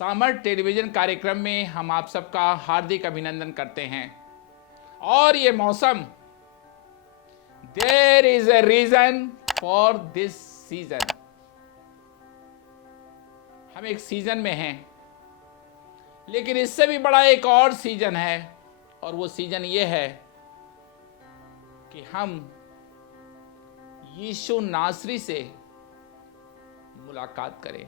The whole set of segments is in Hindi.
सामर्थ टेलीविजन कार्यक्रम में हम आप सबका हार्दिक अभिनंदन करते हैं। और ये मौसम, there is a reason for this season. हम एक सीजन में हैं, लेकिन इससे भी बड़ा एक और सीजन है, और वो सीजन ये है कि हम यीशु नासरी से मुलाकात करें।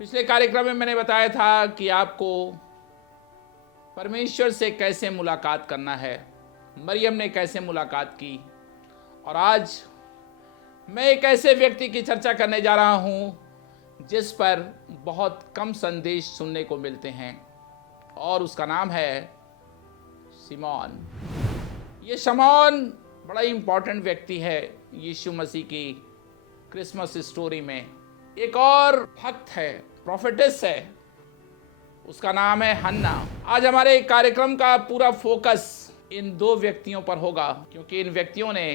पिछले कार्यक्रम में मैंने बताया था कि आपको परमेश्वर से कैसे मुलाकात करना है, मरियम ने कैसे मुलाकात की, और आज मैं एक ऐसे व्यक्ति की चर्चा करने जा रहा हूं जिस पर बहुत कम संदेश सुनने को मिलते हैं, और उसका नाम है शिमौन। ये शिमौन बड़ा इंपॉर्टेंट व्यक्ति है यीशु मसीह की क्रिसमस स्टोरी में। एक और भक्त है, प्रोफेटेस है, उसका नाम है हन्ना। आज हमारे कार्यक्रम का पूरा फोकस इन दो व्यक्तियों पर होगा, क्योंकि इन व्यक्तियों ने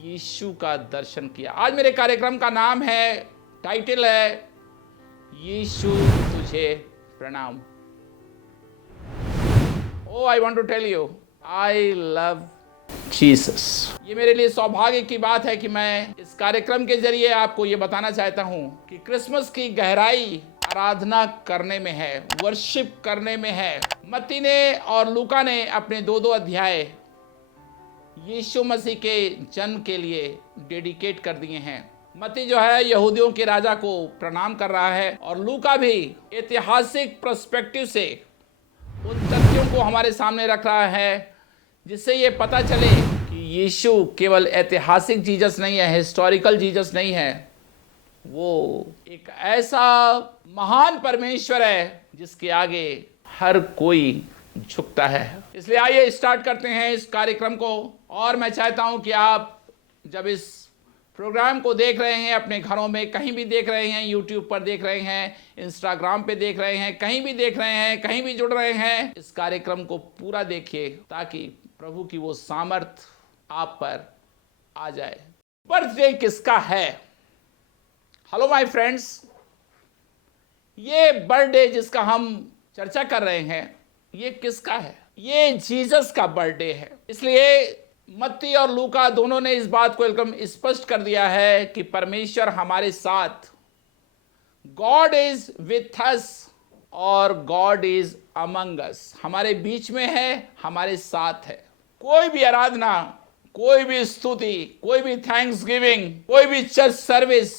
यीशु का दर्शन किया। आज मेरे कार्यक्रम का नाम है, टाइटल है, यीशु तुझे प्रणाम। Oh, I want to tell you, I love Jesus। ये मेरे लिए सौभाग्य की बात है कि मैं इस कार्यक्रम के जरिए आपको ये बताना चाहता हूँ कि क्रिसमस की गहराई आराधना करने में है, वर्शिप करने में है। मत्ती ने और लूका ने अपने दो अध्याय यीशु मसीह के जन्म के लिए डेडिकेट कर दिए हैं। मत्ती जो है यहूदियों के राजा को प्रणाम कर रहा है, और लूका भी ऐतिहासिक पर्सपेक्टिव से उन तथ्यों को हमारे सामने रख रहा है, जिससे ये पता चले कि यीशु केवल ऐतिहासिक जीसस नहीं है, हिस्टोरिकल जीसस नहीं है, वो एक ऐसा महान परमेश्वर है जिसके आगे हर कोई झुकता है। इसलिए आइए स्टार्ट करते हैं इस कार्यक्रम को। और मैं चाहता हूं कि आप जब इस प्रोग्राम को देख रहे हैं, अपने घरों में कहीं भी देख रहे हैं, यूट्यूब पर देख रहे हैं, इंस्टाग्राम पे देख रहे हैं, कहीं भी देख रहे हैं, कहीं भी जुड़ रहे हैं, इस कार्यक्रम को पूरा देखिए ताकि प्रभु की वो सामर्थ आप पर आ जाए। बर्थडे किसका है? हेलो माय फ्रेंड्स, ये बर्थडे जिसका हम चर्चा कर रहे हैं, ये किसका है? ये जीसस का बर्थडे है। इसलिए मत्ती और लूका दोनों ने इस बात को एकदम स्पष्ट कर दिया है कि परमेश्वर हमारे साथ, गॉड इज विथ अस और गॉड इज अमंग अस, हमारे बीच में है, हमारे साथ है। कोई भी आराधना, कोई भी स्तुति, कोई भी थैंक्स गिविंग, कोई भी चर्च सर्विस,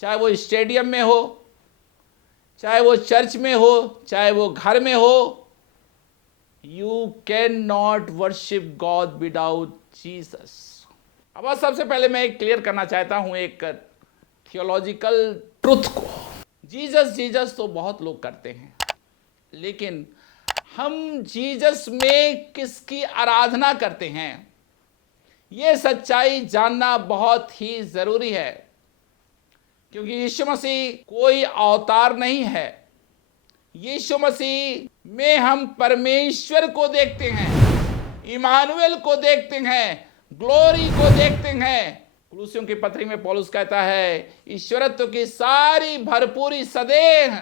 चाहे वो स्टेडियम में हो, चाहे वो चर्च में हो, चाहे वो घर में हो, you can not worship God without Jesus. अब सबसे पहले मैं एक क्लियर करना चाहता हूं एक थियोलॉजिकल ट्रुथ को। जीसस जीसस तो बहुत लोग करते हैं, लेकिन हम जीसस में किसकी आराधना करते हैं, ये सच्चाई जानना बहुत ही जरूरी है। क्योंकि यीशु मसीह कोई अवतार नहीं है। यीशु मसीह में हम परमेश्वर को देखते हैं, इमानुएल को देखते हैं, ग्लोरी को देखते हैं। कुलुसियों की पत्री में पौलुस कहता है, ईश्वरत्व की सारी भरपूरी सदैव,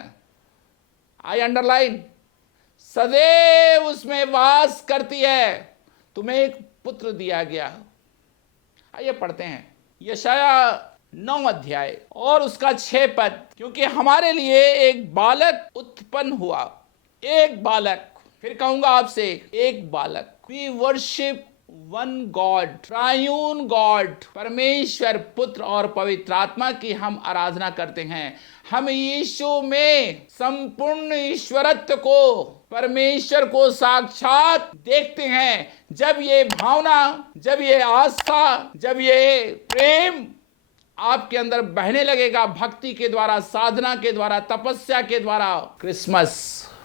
आई अंडरलाइन, सदैव उसमें वास करती है। तुम्हें एक पुत्र दिया गया। आइए पढ़ते हैं यशाया 9 अध्याय और उसका 6 पद। क्योंकि हमारे लिए एक बालक उत्पन्न हुआ, एक बालक, फिर कहूंगा आपसे, एक बालक। We worship one God, triune God, परमेश्वर, पुत्र और पवित्र आत्मा की हम आराधना करते हैं। हम यीशु में संपूर्ण ईश्वरत्व को, परमेश्वर को साक्षात देखते हैं। जब ये भावना, जब ये आस्था, जब ये प्रेम आपके अंदर बहने लगेगा, भक्ति के द्वारा, साधना के द्वारा, तपस्या के द्वारा, क्रिसमस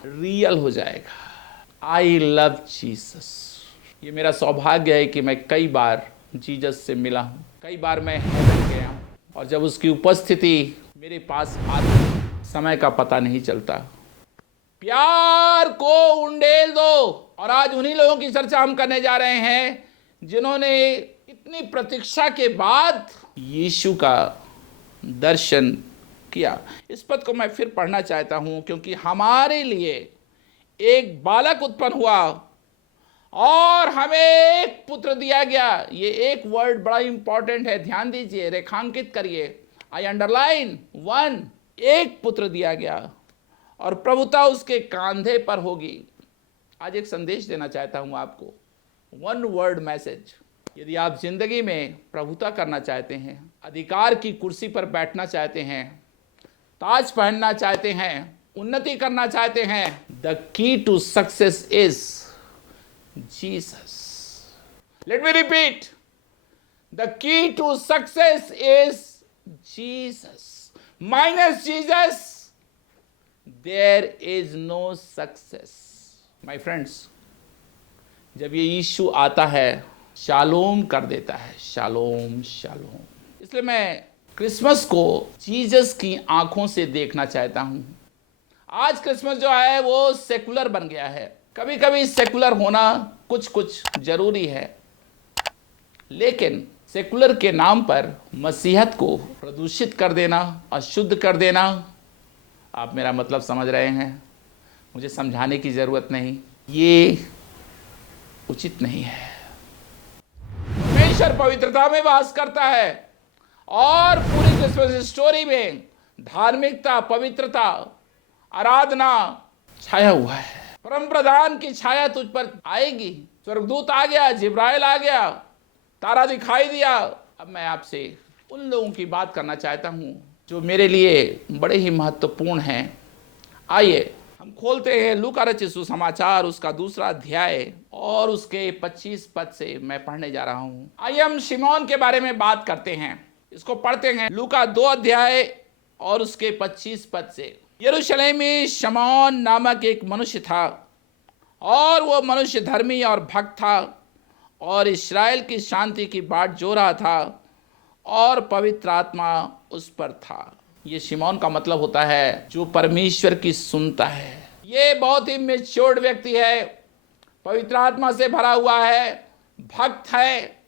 रियल हो जाएगा। I love Jesus. ये मेरा सौभाग्य है कि मैं कई बार जीसस से मिला हूँ, कई बार मैं हेवन गया हूँ, और जब उसकी उपस्थिति मेरे पास आती, समय का पता नहीं चलता। प्यार को उंडेल दो। और आज उन्हीं लोगों की चर्चा हम करने जा रहे हैं जिन्होंने इतनी प्रतीक्षा के बाद यीशु का दर्शन किया। इस पद को मैं फिर पढ़ना चाहता हूं, क्योंकि हमारे लिए एक बालक उत्पन्न हुआ और हमें एक पुत्र दिया गया। ये एक वर्ड बड़ा इंपॉर्टेंट है, ध्यान दीजिए, रेखांकित करिए, आई अंडरलाइन वन। एक पुत्र दिया गया और प्रभुता उसके कंधे पर होगी। आज एक संदेश देना चाहता हूं आपको, वन वर्ड मैसेज। यदि आप जिंदगी में प्रभुता करना चाहते हैं, अधिकार की कुर्सी पर बैठना चाहते हैं, ताज पहनना चाहते हैं, उन्नति करना चाहते हैं, the key to success is Jesus. Let me repeat, the key to success is Jesus. Minus Jesus there is no success. My friends, जब ये यीशु आता है, शालोम कर देता है, शालोम शालोम। इसलिए मैं क्रिसमस को जीसस की आंखों से देखना चाहता हूं। आज क्रिसमस जो है वो सेकुलर बन गया है। कभी कभी सेकुलर होना कुछ कुछ जरूरी है, लेकिन सेकुलर के नाम पर मसीहत को प्रदूषित कर देना, अशुद्ध कर देना, आप मेरा मतलब समझ रहे हैं, मुझे समझाने की जरूरत नहीं, ये उचित नहीं है। परमेश्वर पवित्रता में वास करता है और पूरी क्रिसमस स्टोरी में धार्मिकता, पवित्रता, आराधना छाया हुआ है। परम प्रधान की छाया तुझ पर आएगी। स्वर्गदूत आ गया, जिब्राइल आ गया, तारा दिखाई दिया। अब मैं आपसे उन लोगों की बात करना चाहता हूं जो मेरे लिए बड़े ही महत्वपूर्ण हैं। आइए हम खोलते हैं लूका रचित सुसमाचार, उसका 2 अध्याय और उसके 25 पद से मैं पढ़ने जा रहा हूं। आइए हम शिमोन के बारे में बात करते हैं, इसको पढ़ते हैं। लूका 2 अध्याय और उसके 25 पद से। यरूशलेम में शिमोन नामक एक मनुष्य था और वो मनुष्य धर्मी और भक्त था और इस्राएल की शांति की बाट जो रहा था और पवित्र आत्मा उस पर था। ये शिमोन का मतलब होता है जो परमेश्वर की सुनता है। ये बहुत ही मैच्योर्ड व्यक्ति है, पवित्र आत्मा से भरा हुआ है, भक्त है,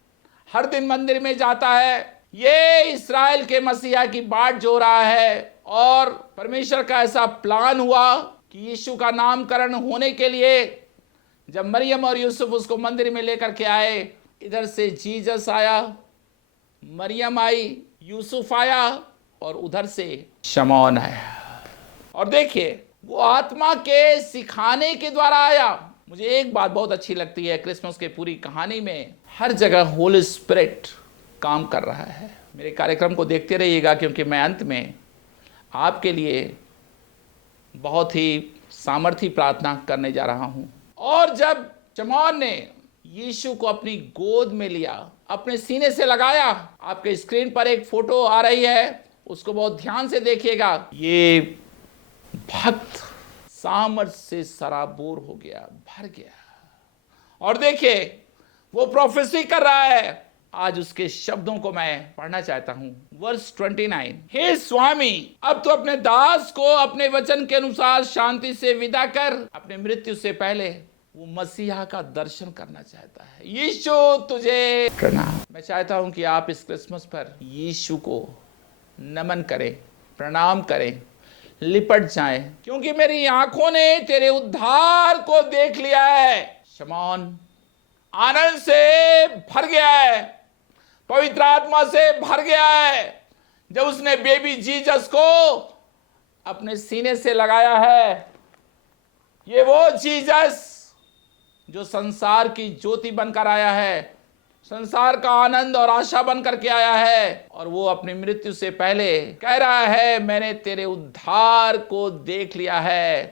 हर दिन मंदिर में जाता है। ये इस्राएल के मसीहा की बाट जो रहा है और परमेश्वर का ऐसा प्लान हुआ कि यीशु का नामकरण होने के लिए जब मरियम और यूसुफ उसको मंदिर में लेकर के आए, इधर से जीसस आया, मरियम आई, यूसुफ आया और उधर से शिमोन आया। और देखिए वो आत्मा के सिखाने के द्वारा आया। मुझे एक बात बहुत अच्छी लगती है क्रिसमस के पूरी कहानी में, हर जगह होली स्पिरिट काम कर रहा है। मेरे कार्यक्रम को देखते रहिएगा, क्योंकि मैं अंत में आपके लिए बहुत ही सामर्थी प्रार्थना करने जा रहा हूं। और जब शिमोन ने यीशु को अपनी गोद में लिया, अपने सीने से लगाया, आपके स्क्रीन पर एक फोटो आ रही है, उसको बहुत ध्यान से देखिएगा। ये भक्त सामर्थ से सराबोर हो गया, भर गया। और देखिए वो प्रोफेसी कर रहा है। आज उसके शब्दों को मैं पढ़ना चाहता हूं। वर्स 29, हे स्वामी, अब तो अपने दास को अपने वचन के अनुसार शांति से विदा कर। अपने मृत्यु से पहले वो मसीहा का दर्शन करना चाहता है। यीशु तुझे प्रणाम। मैं चाहता हूं कि आप इस क्रिसमस पर यीशु को नमन करें, प्रणाम करें, लिपट जाएं, क्योंकि मेरी आंखों ने तेरे उद्धार को देख लिया है। शिमोन आनंद से भर गया है, पवित्र आत्मा से भर गया है जब उसने बेबी जीसस को अपने सीने से लगाया है। ये वो जीसस जो संसार की ज्योति बनकर आया है, संसार का आनंद और आशा बनकर के आया है, और वो अपनी मृत्यु से पहले कह रहा है मैंने तेरे उद्धार को देख लिया है।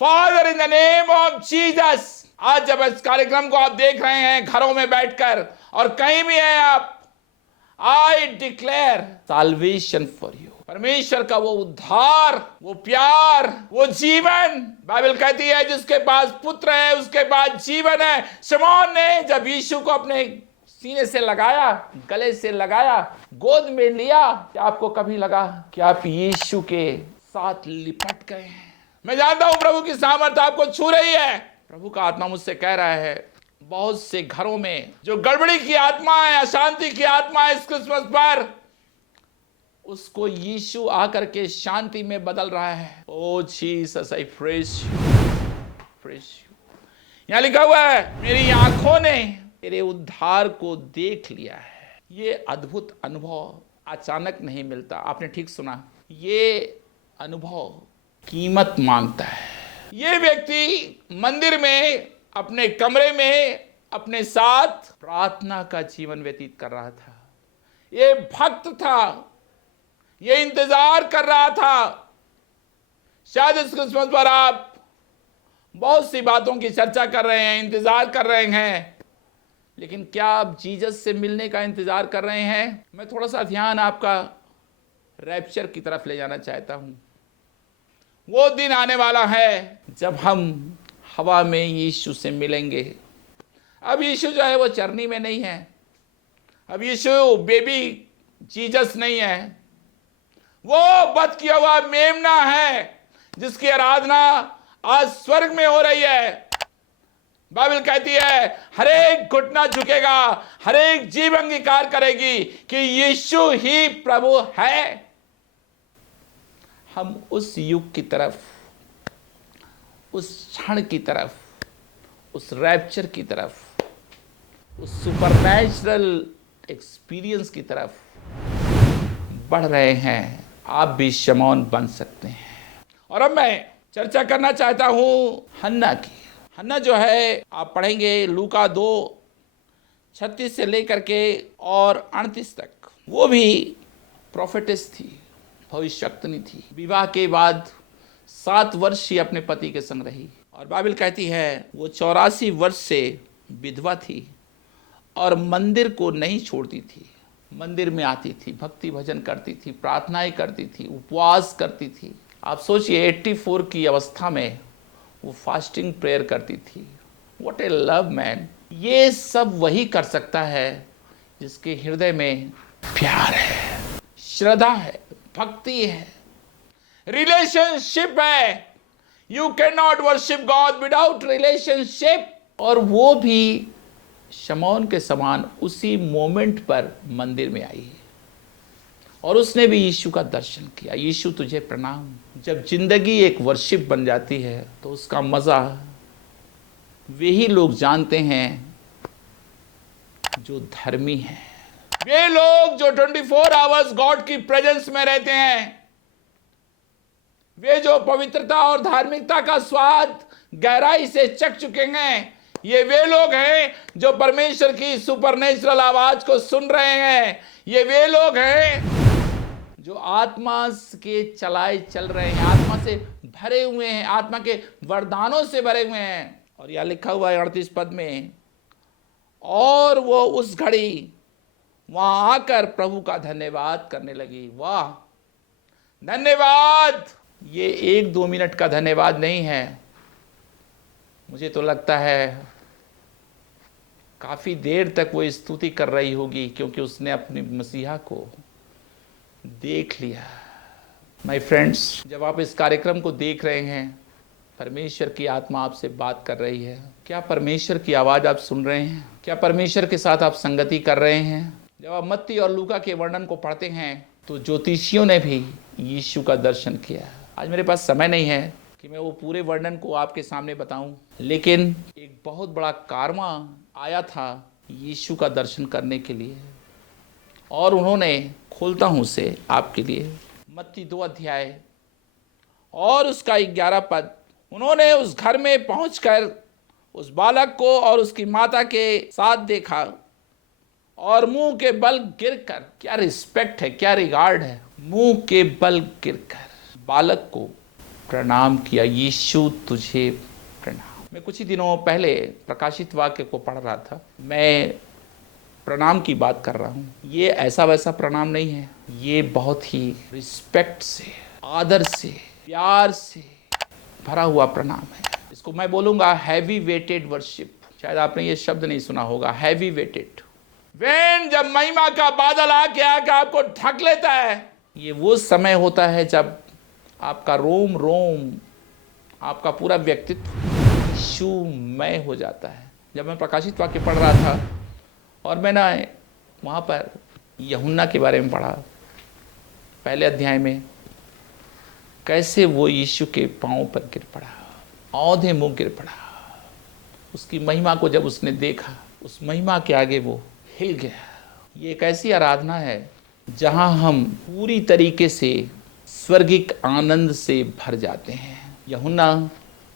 Father, in the name of Jesus, आज जब इस कार्यक्रम को आप देख रहे हैं घरों में बैठकर और कहीं भी हैं आप, I declare salvation for you. परमेश्वर का वो उद्धार, वो प्यार, वो जीवन, बाइबल कहती है जिसके पास पुत्र है उसके पास जीवन है। शिमोन ने जब यीशु को अपने सीने से लगाया, गले से लगाया, गोद में लिया, क्या आपको कभी लगा कि आप यीशु के साथ लिपट गए हैं? मैं जानता हूं प्रभु की सामर्थ आपको छू रही है। प्रभु का आत्मा मुझसे कह रहा है बहुत से घरों में जो गड़बड़ी की आत्मा है, अशांति की आत्मा है, इस क्रिसमस पर उसको यीशु आकर के शांति में बदल रहा है। ओ जीसस, आई प्रेज यू। यहां लिखा हुआ है, मेरी आंखों ने तेरे उद्धार को देख लिया है। ये अद्भुत अनुभव अचानक नहीं मिलता। आपने ठीक सुना, ये अनुभव कीमत मांगता है। ये व्यक्ति मंदिर में अपने कमरे में अपने साथ प्रार्थना का जीवन व्यतीत कर रहा था। ये भक्त था, ये इंतजार कर रहा था। शायद इस क्रिसमस पर आप बहुत सी बातों की चर्चा कर रहे हैं, इंतजार कर रहे हैं, लेकिन क्या आप जीसस से मिलने का इंतजार कर रहे हैं? मैं थोड़ा सा ध्यान आपका रैप्चर की तरफ ले जाना चाहता हूं। वो दिन आने वाला है जब हम हवा में यीशु से मिलेंगे। अब यीशु जो है वो चरनी में नहीं है, अब यीशु बेबी जीसस नहीं है, वो बद किया हुआ मेमना है जिसकी आराधना आज स्वर्ग में हो रही है। बाइबल कहती है हर एक घुटना झुकेगा, हर एक जीभ अंगीकार करेगी कि यीशु ही प्रभु है। हम उस युग की तरफ, उस क्षण की तरफ, उस रैप्चर की तरफ, उस सुपरनैचुरल एक्सपीरियंस की तरफ बढ़ रहे हैं। आप भी शमौन बन सकते हैं। और अब मैं चर्चा करना चाहता हूं हन्ना की। हन्ना जो है आप पढ़ेंगे लूका 2:36 से लेकर के और 38 तक। वो भी प्रोफेटिस थी, भविष्यवक्तनी थी। विवाह के बाद 7 वर्ष ही अपने पति के संग रही और बाइबल कहती है वो 84 वर्ष से विधवा थी और मंदिर को नहीं छोड़ती थी। मंदिर में आती थी, भक्ति भजन करती थी, प्रार्थनाएं करती थी, उपवास करती थी। आप सोचिए 84 की अवस्था में वो फास्टिंग प्रेयर करती थी। What A love man. ये सब वही कर सकता है जिसके हृदय में प्यार है, श्रद्धा है, भक्ति है, रिलेशनशिप है। You can not worship God without relationship. और वो भी शमौन के समान उसी मोमेंट पर मंदिर में आई और उसने भी यीशु का दर्शन किया। यीशु तुझे प्रणाम। जब जिंदगी एक वर्शिप बन जाती है तो उसका मजा वे ही लोग जानते हैं जो धर्मी हैं, वे लोग जो 24 आवर्स गॉड की प्रेजेंस में रहते हैं, वे जो पवित्रता और धार्मिकता का स्वाद गहराई से चख चुके हैं। ये वे लोग हैं जो परमेश्वर की सुपरनेचुरल आवाज को सुन रहे हैं। ये वे लोग हैं जो आत्मा के चलाए चल रहे हैं, आत्मा से भरे हुए हैं, आत्मा के वरदानों से भरे हुए हैं। और यह लिखा हुआ है 38 पद में, और वो उस घड़ी वहां आकर प्रभु का धन्यवाद करने लगी। वाह, धन्यवाद। ये 1-2 मिनट का धन्यवाद नहीं है, मुझे तो लगता है काफी देर तक वो स्तुति कर रही होगी, क्योंकि उसने अपने मसीहा को देख लिया। माय फ्रेंड्स, जब आप इस कार्यक्रम को देख रहे हैं, परमेश्वर की आत्मा आपसे बात कर रही है। क्या परमेश्वर की आवाज आप सुन रहे हैं? क्या परमेश्वर के साथ आप संगति कर रहे हैं? जब आप मत्ती और लूका के वर्णन को पढ़ते हैं तो ज्योतिषियों ने भी यीशु का दर्शन किया। आज मेरे पास समय नहीं है कि मैं वो पूरे वर्णन को आपके सामने बताऊं, लेकिन एक बहुत बड़ा कारवां आया था यीशु का दर्शन करने के लिए, और उन्होंने, खोलता हूं उसे आपके लिए, मत्ती 2 अध्याय और उसका 11 पद। उन्होंने उस घर में पहुंचकर उस बालक को और उसकी माता के साथ देखा और मुंह के बल गिरकर, क्या रिस्पेक्ट है, क्या रिगार्ड है, मुंह के बल गिरकर बालक को प्रणाम किया। यीशु तुझे प्रणाम। मैं कुछ ही दिनों पहले प्रकाशित वाक्य को पढ़ रहा था। मैं प्रणाम की बात कर रहा हूँ। ये ऐसा वैसा प्रणाम नहीं है, ये बहुत ही रिस्पेक्ट से, आदर से, प्यार से भरा हुआ प्रणाम है। इसको मैं बोलूंगा हैवी वेटेड वर्शिप। शायद आपने ये शब्द नहीं सुना होगा, हैवी वेटेड। वेन, जब महिमा का बादल आके आपको ढक लेता है, ये वो समय होता है जब आपका रोम रोम, आपका पूरा व्यक्तित्व यीशुमय हो जाता है। जब मैं प्रकाशित वाक्य पढ़ रहा था और मैंने वहाँ पर यूहन्ना के बारे में पढ़ा, पहले अध्याय में कैसे वो यीशु के पांव पर गिर पड़ा, औंधे मुंह गिर पड़ा। उसकी महिमा को जब उसने देखा, उस महिमा के आगे वो हिल गया। ये एक ऐसी आराधना है जहां हम पूरी तरीके से स्वर्गिक आनंद से भर जाते हैं। यूहन्ना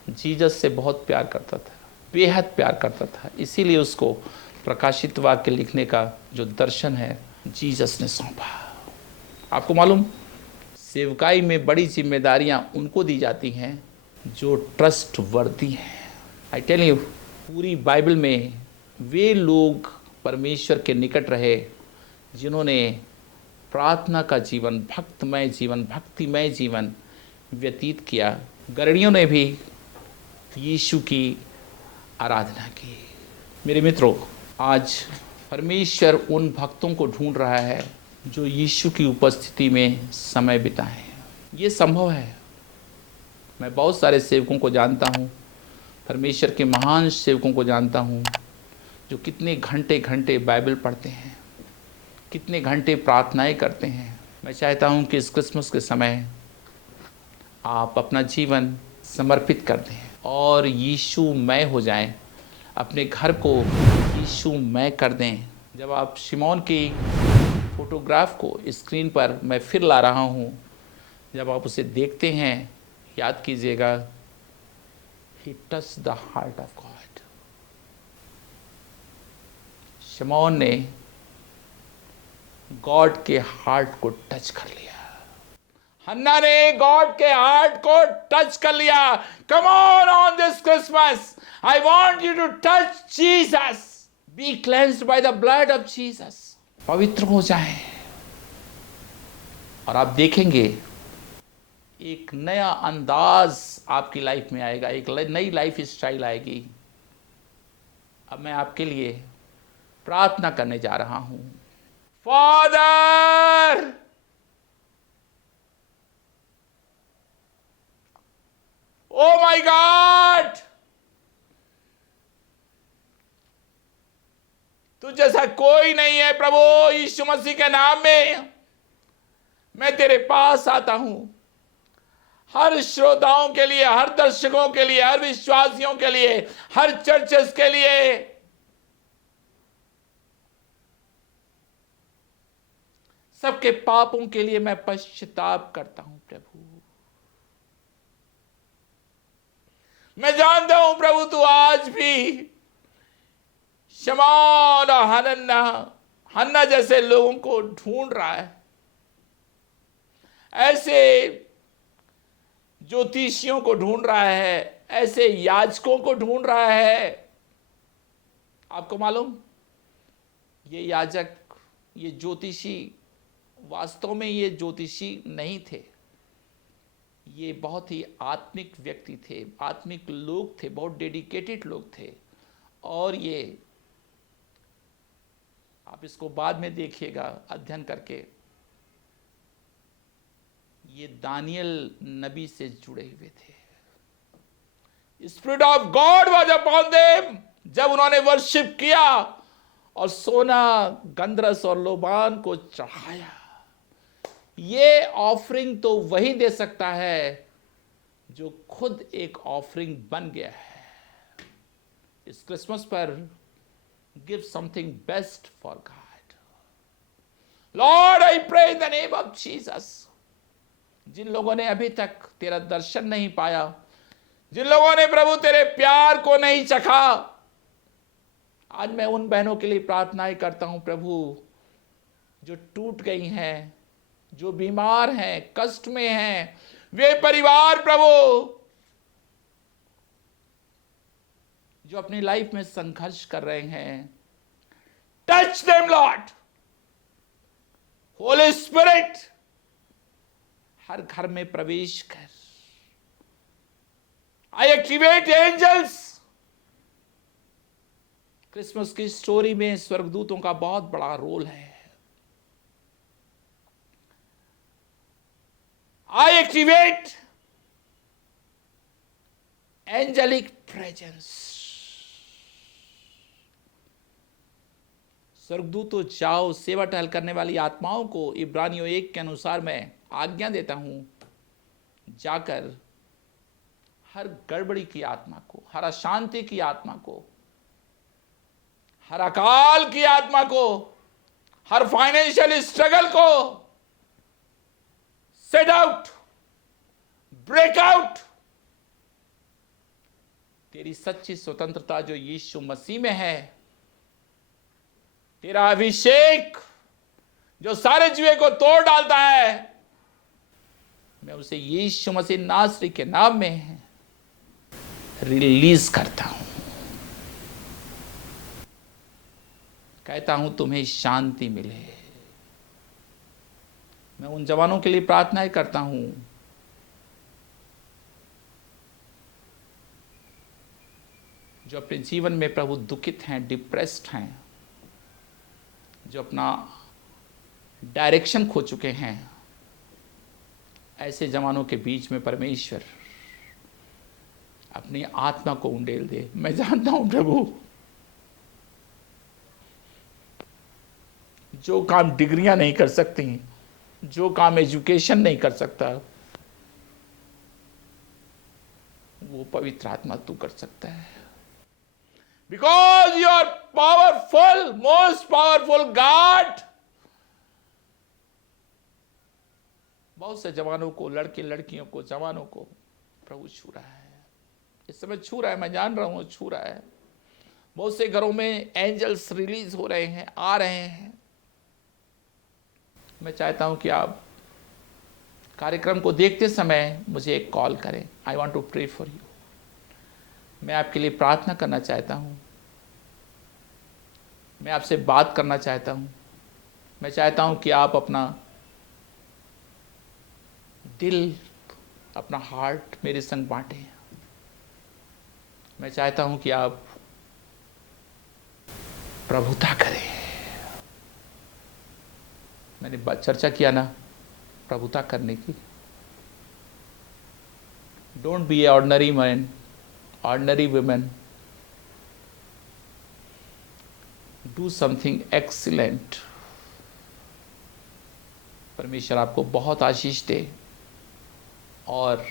जीसस से बहुत प्यार करता था, बेहद प्यार करता था, इसीलिए उसको प्रकाशित वाक्य लिखने का जो दर्शन है जीसस ने सौंपा। आपको मालूम, सेवकाई में बड़ी जिम्मेदारियां उनको दी जाती हैं जो ट्रस्ट वर्दी हैं। आई टेल यू, पूरी बाइबल में वे लोग परमेश्वर के निकट रहे जिन्होंने प्रार्थना का जीवन, भक्तमय जीवन, भक्तिमय जीवन व्यतीत किया। गरणियों ने भी यीशु की आराधना की। मेरे मित्रों, आज परमेश्वर उन भक्तों को ढूंढ रहा है जो यीशु की उपस्थिति में समय बिताएं। ये संभव है। मैं बहुत सारे सेवकों को जानता हूँ, परमेश्वर के महान सेवकों को जानता हूँ जो कितने घंटे घंटे बाइबल पढ़ते हैं, कितने घंटे प्रार्थनाएं करते हैं। मैं चाहता हूँ कि इस क्रिसमस के समय आप अपना जीवन समर्पित कर दें और यीशुमय हो जाएं, अपने घर को यीशुमय कर दें। जब आप शिमोन की फोटोग्राफ को स्क्रीन पर मैं फिर ला रहा हूँ, जब आप उसे देखते हैं, याद कीजिएगा, He touched the heart of God. शिमोन ने गॉड के हार्ट को टच कर लिया। हन्ना ने गॉड के हार्ट को टच कर लिया। Come on this Christmas, I want you to touch Jesus, be cleansed by the blood of Jesus. पवित्र हो जाएं और आप देखेंगे एक नया अंदाज आपकी लाइफ में आएगा, एक नई लाइफ स्टाइल आएगी। अब मैं आपके लिए प्रार्थना करने जा रहा हूं। फादर, ओ माय गॉड, तू जैसा कोई नहीं है प्रभु। यीशु मसीह के नाम में मैं तेरे पास आता हूं। हर श्रोताओं के लिए, हर दर्शकों के लिए, हर विश्वासियों के लिए, हर चर्चेस के लिए, सबके पापों के लिए मैं पश्चाताप करता हूं प्रभु। मैं जानता हूं प्रभु, तू आज भी शमौन और हन्ना जैसे लोगों को ढूंढ रहा है, ऐसे ज्योतिषियों को ढूंढ रहा है, ऐसे याजकों को ढूंढ रहा है। आपको मालूम, ये याजक, ये ज्योतिषी वास्तव में ये ज्योतिषी नहीं थे। ये बहुत ही आत्मिक व्यक्ति थे, आत्मिक लोग थे, बहुत डेडिकेटेड लोग थे। और ये, आप इसको बाद में देखिएगा अध्ययन करके, ये दानियल नबी से जुड़े हुए थे। Spirit of God was upon them. जब उन्होंने वर्शिप किया और सोना, गंधरस और लोबान को चढ़ाया। ये ऑफरिंग तो वही दे सकता है जो खुद एक ऑफरिंग बन गया है। इस क्रिसमस पर give something best for God. Lord, I pray in the name of Jesus. जिन लोगों ने अभी तक तेरा दर्शन नहीं पाया, जिन लोगों ने प्रभु तेरे प्यार को नहीं चखा, आज मैं उन बहनों के लिए प्रार्थनाएं करता हूं प्रभु, जो टूट गई हैं, जो बीमार हैं, कष्ट में हैं, वे परिवार प्रभु जो अपनी लाइफ में संघर्ष कर रहे हैं। Touch them Lord. Holy spirit, हर घर में प्रवेश कर। I activate angels. क्रिसमस की स्टोरी में स्वर्गदूतों का बहुत बड़ा रोल है। I activate angelic presence. स्वर्गदूतों, जाओ, सेवा टहल करने वाली आत्माओं को इब्रानियों 1 के अनुसार मैं आज्ञा देता हूं, जाकर हर गड़बड़ी की आत्मा को, हर अशांति की आत्मा को, हर अकाल की आत्मा को, हर फाइनेंशियल स्ट्रगल को सेट आउट, ब्रेक आउट। तेरी सच्ची स्वतंत्रता जो यीशु मसीह में है, तेरा अभिषेक जो सारे जुए को तोड़ डालता है, मैं उसे यीशु मसीह नासरी के नाम में रिलीज करता हूं। कहता हूं तुम्हें शांति मिले। मैं उन जवानों के लिए प्रार्थनाएं करता हूं जो अपने जीवन में प्रभु दुखित हैं, डिप्रेस्ड हैं, जो अपना डायरेक्शन खो चुके हैं। ऐसे जवानों के बीच में परमेश्वर अपनी आत्मा को उंडेल दे। मैं जानता हूं प्रभु, जो काम डिग्रियां नहीं कर सकती, जो काम एजुकेशन नहीं कर सकता, वो पवित्र आत्मा तू कर सकता है। Because you are powerful, most powerful God. बहुत से जवानों को, लड़के लड़कियों को, जवानों को प्रभु छू रहा है। इस समय छू रहा है, मैं जान रहा हूं छू रहा है। बहुत से घरों में एंजल्स रिलीज हो रहे हैं, आ रहे हैं। मैं चाहता हूं कि आप कार्यक्रम को देखते समय मुझे एक कॉल करें। I want to pray for you. मैं आपके लिए प्रार्थना करना चाहता हूं, मैं आपसे बात करना चाहता हूं। मैं चाहता हूं कि आप अपना दिल, अपना हार्ट मेरे संग बांटें। मैं चाहता हूं कि आप प्रभुता करें। मैंने चर्चा किया ना प्रभुता करने की। Don't be A ordinary man, ordinary women, do something excellent. परमेश्वर आपको बहुत आशीष दे। और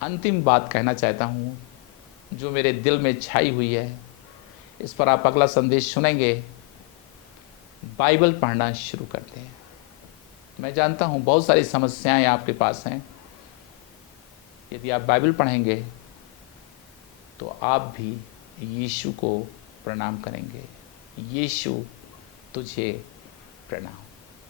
अंतिम बात कहना चाहता हूँ जो मेरे दिल में छाई हुई है, इस पर आप अगला संदेश सुनेंगे। बाइबल पढ़ना शुरू करते हैं। मैं जानता हूँ बहुत सारी समस्याएं आपके पास हैं। यदि आप बाइबल पढ़ेंगे तो आप भी यीशु को प्रणाम करेंगे। यीशु तुझे प्रणाम।